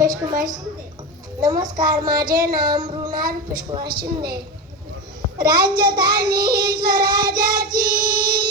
रुपेश शिंदे. नमस्कार माझे नाम मृणाल रुपेश शिंदे. राज्यधानी स्वराज्याची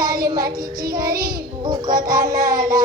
kalimati chigari bukata nala